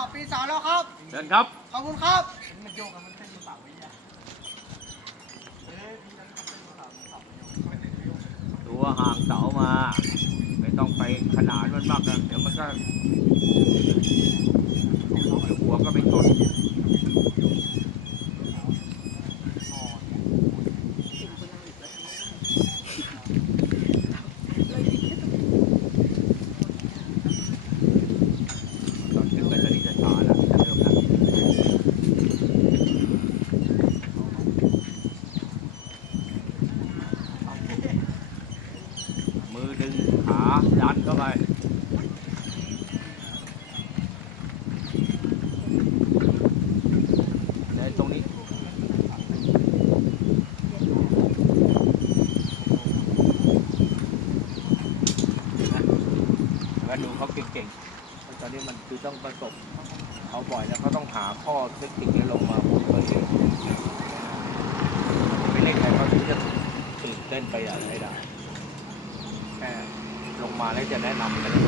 อปีสาจแล้วครับ เชิญครับ ขอบคุณครับตัวห่างเสามา ไม่ต้องไปขนาดมันมากนะเดี๋ยวมันก็เดี๋ยวหัวก็ไปชนตอนขึ้นไปตอนนี้จะช้าแล้วจะเริ่มแล้วมือดึงขาดันเข้าไป ในตรงนี้ แล้วดูเขาเก่งๆ ต อนนี้มันคือต้องประสบเขาบ่อยแล้วเขาต้องหาข้อเทคนิคแล้วลงมาพูดเขาเองไม่เล่นใครเขาถึงจะตื่นเต้นไปอย่างไรได้แค่ลงมาแล้วจะแนะนำกันเพร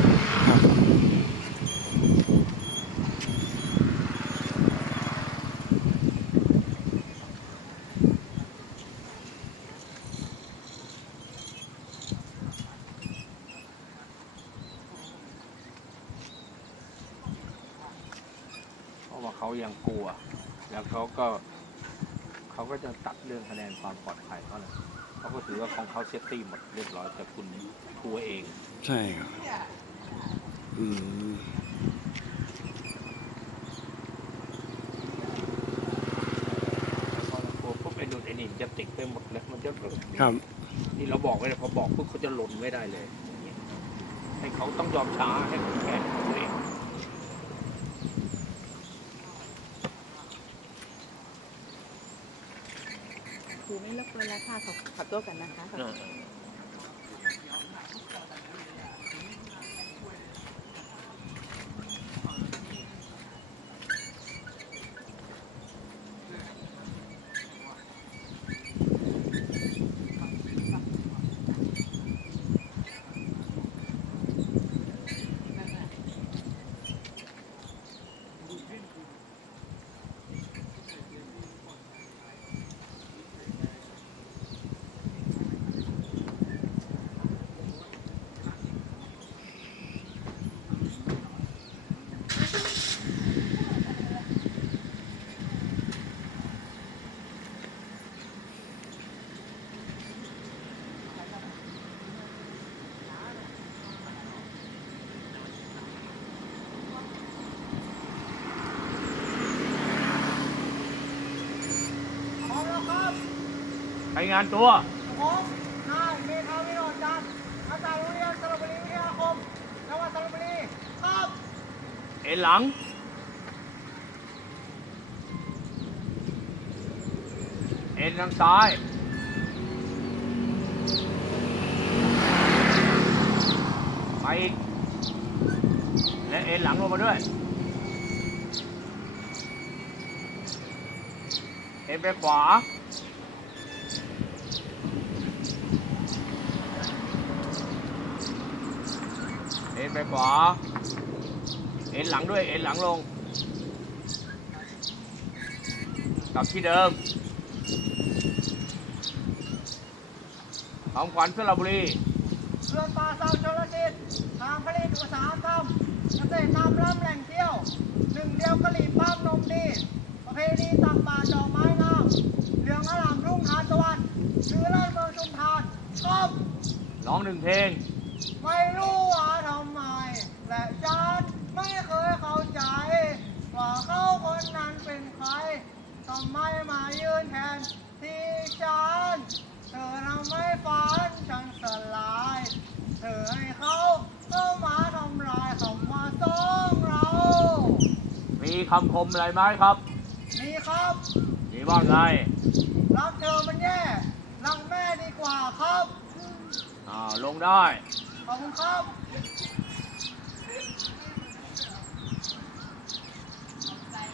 เขายังกลัว แล้วเขาก็เขาก็จะตัดเรื่องคะแนนความปลอดภัยเขาเลยเขาก็ถือว่าของเขาเซฟตี้หมดเรียบร้อยแต่คุณกลัวเอง ใช่ครับอืมแล้วพอเรากลัวปุ๊บไอ้นู่นไอ้นี่จะติดไปหมดเลยมันจะหล่นครับที่เราบอกไว้เลยพอบอกปุ๊บเขาจะหล่นไม่ได้เลยอย่างเงี้ยให้เขาต้องยอมช้าให้เขาแก้ตัวเอง ค รบกวนแล้วค่ะขอขอตัวกันนะคะพร้อมแล้วครับ ใช้งานตัวผมนายเมธาวิโรจน์จันทร์อาจารย์โรงเรียนสระบุรีวิทยาคมจังหวัดสระบุรีครับเอ็นหลัง เอ็นทางซ้าย ไปอีก และเอ็นหลังลงมาด้วย เอ็นไปขวา เอ็นไป ขวา เอ็นหลังด้วย เอ็นหลังลง กลับที่เดิมของขวัญสระบุรีเรือป่าสาวชลสิทธิ์ทางผลิตอุตสาหกรรมเกษตรน้ำล้ำแหล่งเที่ยว หนึ่งเดียวกะหรี่ปั๊มนมดีประเพณีตักบาตรดอกไม้งามเหลืองอร่ามรุ่งทานตะวัน ชื่อเล่นเมืองชุมทานครับร้องหนึ่งเพลง ไม่รู้ว่าทำไม และฉันไม่เคยเข้าใจ ว่าเขาคนนั้นเป็นใครทำไมมายืนแทนที่ฉัน เธอทำให้ฝันฉันสลาย เธอให้เขาเข้ามาทำลายคำว่าสองเรา มีคำคมอะไรไหมครับ นี่ครับ มีบ้างไงรักเธอมันแย่ รักแม่ดีกว่าครับ อ่าลงได้ ขอบคุณครับ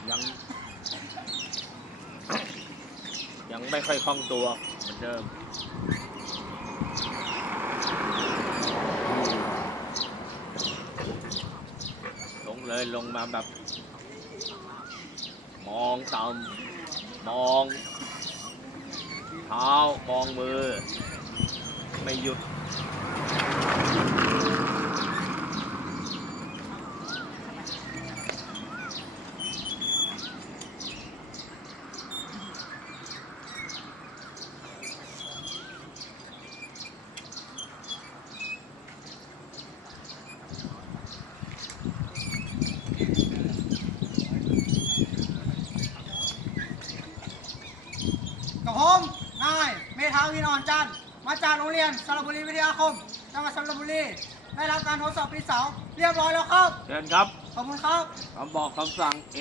ยัง ยังไม่ค่อยคล่องตัวเหมือนเดิมลงเลยลงมาแบบ มองต่ำมอง เท้ามองมือ ไม่หยุด กับผมนาย เมธาวินอ่อนจันทร์ มาจากโรงเรียนสระบุรีวิทยาคมจังหวัดสระบุรีได้รับการทดสอบปีเสาเรียบร้อยแล้วครับ เชิญครับ ขอบคุณครับ คำบอกคำสั่ง A